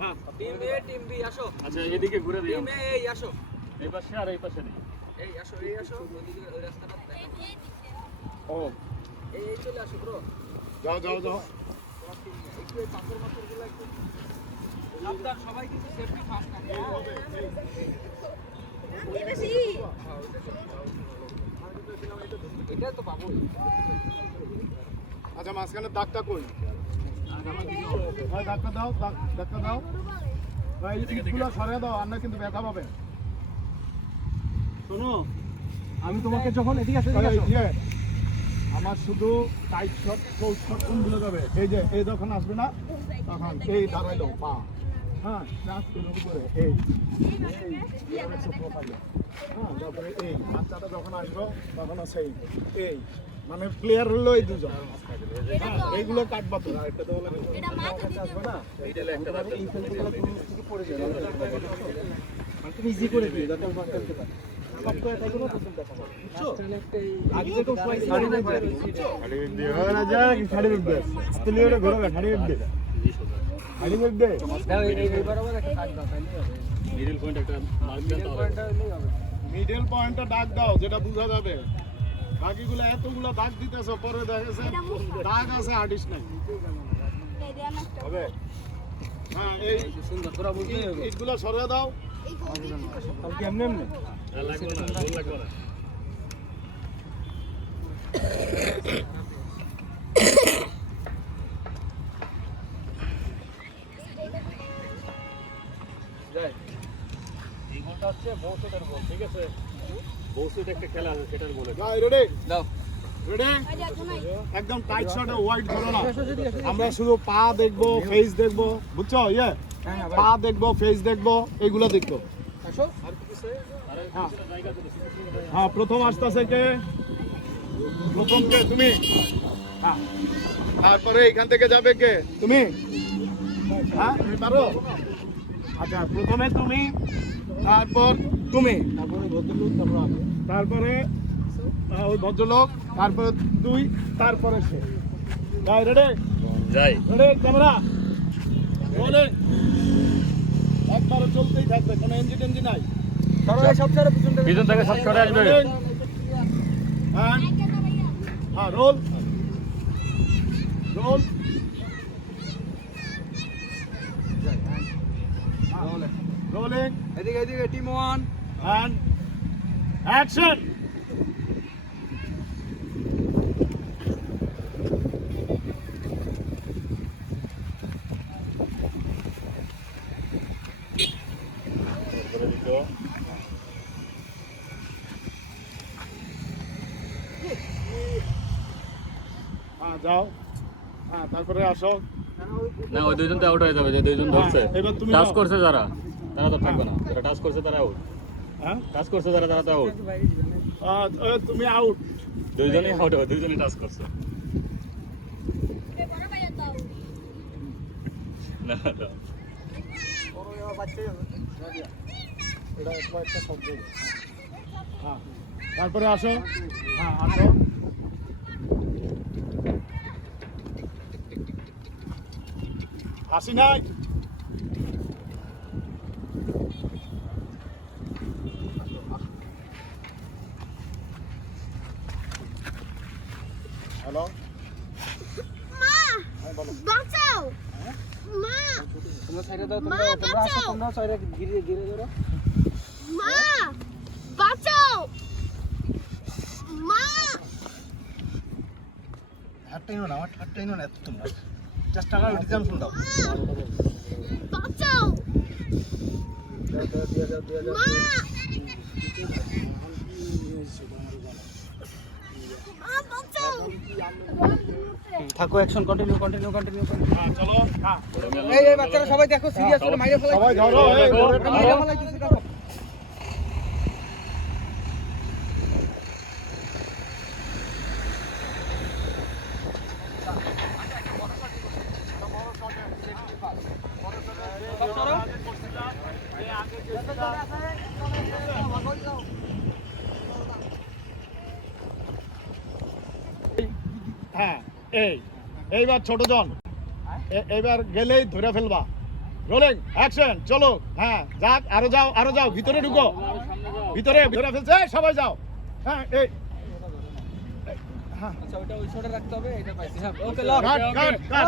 হ্যাঁ টিম এ team B আসো। আচ্ছা এদিকে ঘুরে দিই টিম এ এই আসো। এই পাশে আর এই পাশে নেই এই আসো ওইদিকে ওই রাস্তাটা দেখো। ও এই চলে আসো ব্রো। যাও একটু এই পাথরগুলো একটু সাবধান, সবাই কিন্তু সেফটি ফার্স্ট থাকে। এটা তো পাবোই। আচ্ছা মাঝখানে দাগটা কই ভাই দাগটা দাও ভাই ইটগুলো সরিয়ে দাও আর না কিন্তু ব্যথা পাবে শোনো আমি তোমাকে যখন এদিকে আসো আমার শুধু টাইট শট ক্লোজ শট কোনগুলো যাবে এই যে এই যখন আসবে না তখন এই দাঁড়াইলো পা হ্যাঁ ক্লাস করে এই প্রোফাইলে হ্যাঁ তারপরে এই বাচ্চাটা যখন আসবে তখন আছে এই মানে প্লেয়ার হলো এই দুজন হ্যাঁ এইগুলো কাটবা তো একটা তো আসবে না পড়ে যায় তুমি ইজি করে দিও যাতে আমি মাস্টার দিতে পারি মিডল পয়েন্টটা ডাক দাও যেটা বোঝা যাবে বাকিগুলো এতগুলো দাগ দিতেছ পরে দেখেছে দাগ আছে আর্টিস নাই হবে হ্যাঁ এই সুন্দর তোরা বুঝতে হবে এইগুলো সরিয়ে দাও কালকে এমনি লাগবে না লাগবে না এই বলটা হচ্ছে বৌসুটের বল ঠিক আছে বৌসুট একটা খেলা আছে সেটার বলে রেডি দাও রেডি একদম টাইট শটে ওয়াইড করো না আমরা শুধু পা দেখবো ফেস দেখবো বুঝছো পা দেখবো ফেস দেখবো এগুলো দেখবো হ্যাঁ প্রথম আসতেছে কে প্রথম কে তুমি হ্যাঁ তারপরে এখান থেকে যাবে কে তুমি হ্যাঁ তুমি পারো আচ্ছা প্রথমে তুমি তারপর তুমি তারপরে ওই ভদ্রলোক তারপরে তুই তারপরে সে যাই রেডি রেডি ক্যামেরা বলে একবারও চলতেই থাকবে কোনো এনজি টেনজি নাই পিছন থেকে সব সরে আসবে হ্যাঁ রোল রোলিং এদিকে টিম 1 and action হ্যাঁ যাও হ্যাঁ তারপরে আসো না ওই দুইজন তো আউট হয়ে যাবে যে দুইজন ধরছে টাচ করছে যারা তারা তো থাকবে না যারা টাচ করছে তারা আউট হ্যাঁ টাচ করছে যারা তারা তো আউট তুমি আউট দুইজনই আউট হবে দুইজনই টাচ করছে না না হ্যাঁ তারপরে আসো হ্যাঁ আসো হাসি নাই হ্যালো বাঁচাও মা তোমরা সাইডে দাও মা তোমরা আসো বাঁচাও তোমরা সাইডে গিরে ধরো মা বাঁচাও মা হাতটাই না আমার হাতটাই না এত তোমরা জাস্ট টাকা এক্সাম শুনদাও বাঁচাও মা বাঁচাও থাকো অ্যাকশন কন্টিনিউ হ্যাঁ চলো হ্যাঁ এই বাচ্চারা সবাই দেখো সিরিয়াস করে মাইরে ফেলাই সবাই ধরো মাইরে ফেলাইতেছে দেখো হ্যাঁ এইবার ছোট জন এইবার গেলেই ধরে ফেলবা রোলিং অ্যাকশন চলো হ্যাঁ যাক আরো যাও ভিতরে ঢুকো ভিতরে ফেলছে এই, সবাই যাও হ্যাঁ এই আচ্ছা ওটা ওই ছোট রাখতে হবে এটা পাইছি হ্যাঁ ওকে লক কাট কাট কাট